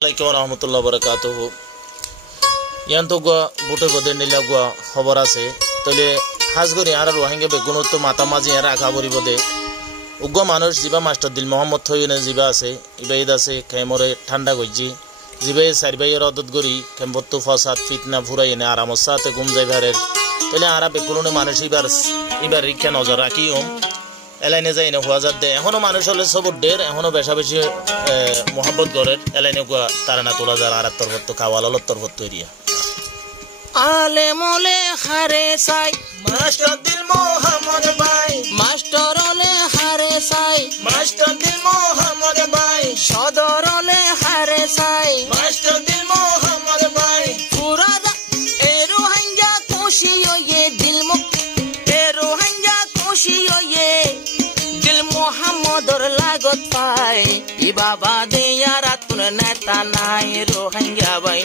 Assalamualaikum warahmatullahi wabarakatuh. Yang tu gua butuh bodoh nilai gua khabar ase. Tole hasgori arar Rohingya begunut tu mata maji era khabori bodoh. Ugwa manush jiba Master Dil Muhammad thoyune jiba ase. Ibaid ase kaimore thanda goji. Jiba sarbai rodot gori kembottu fasad fitna furai ne aramosate gumjai bharer. Tole ara begunune manush ibar rikya nozar rakiyum. এলাইনে যাই না হওয়া দে এখনো মানুষ হলে সব ডের এখনো বেশা বেশি মোহাম্মত গরের এলাইনে গুয়া তারানা তোলা যার আর তরবত কাওয়ালাল তরবত এরিয়া আলে মোলে হারে সাই মাস্টার দিল মোহাম্মদ ভাই মাস্টার ওলে হারে সাই মাস্টার দিল মোহাম্মদ ভাই সদর ওলে হারে সাই মাস্টার দিল মোহাম্মদ ভাই পুরাদা এ রোহিঙ্গা খুশি হয়ে দিল এ রোহিঙ্গা খুশি হয়ে Muhammadur lagot pai ibaba de yaratun neta nai Rohingya bai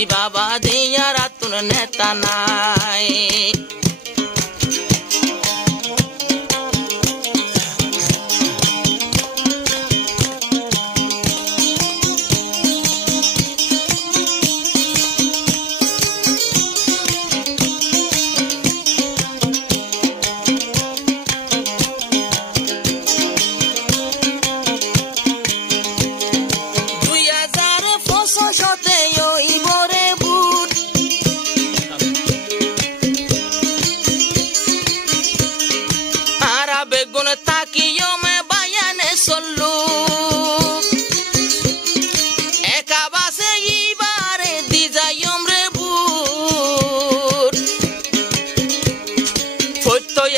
ibaba de yaratun neta nai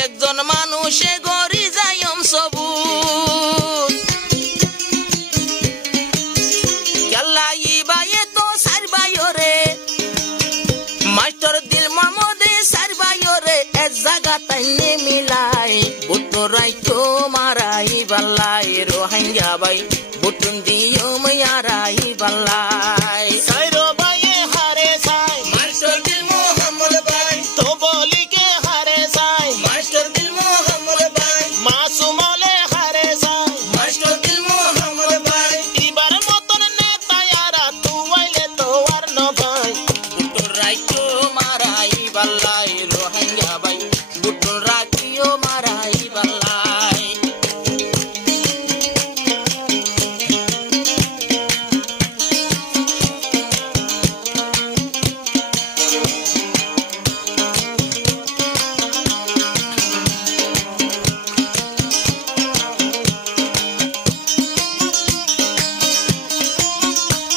একজন মানুষে গরি যায়ম সবুত কেলাই বাইয়ে তো সারবাইরে মাস্টার দিল মামদে সারবাইরে এক জায়গা তাইনে মিলাই বুতরাই তো মারাই বাল্লাই রোহিঙ্গা বাই বুতুন দিও মারাই বাল্লাই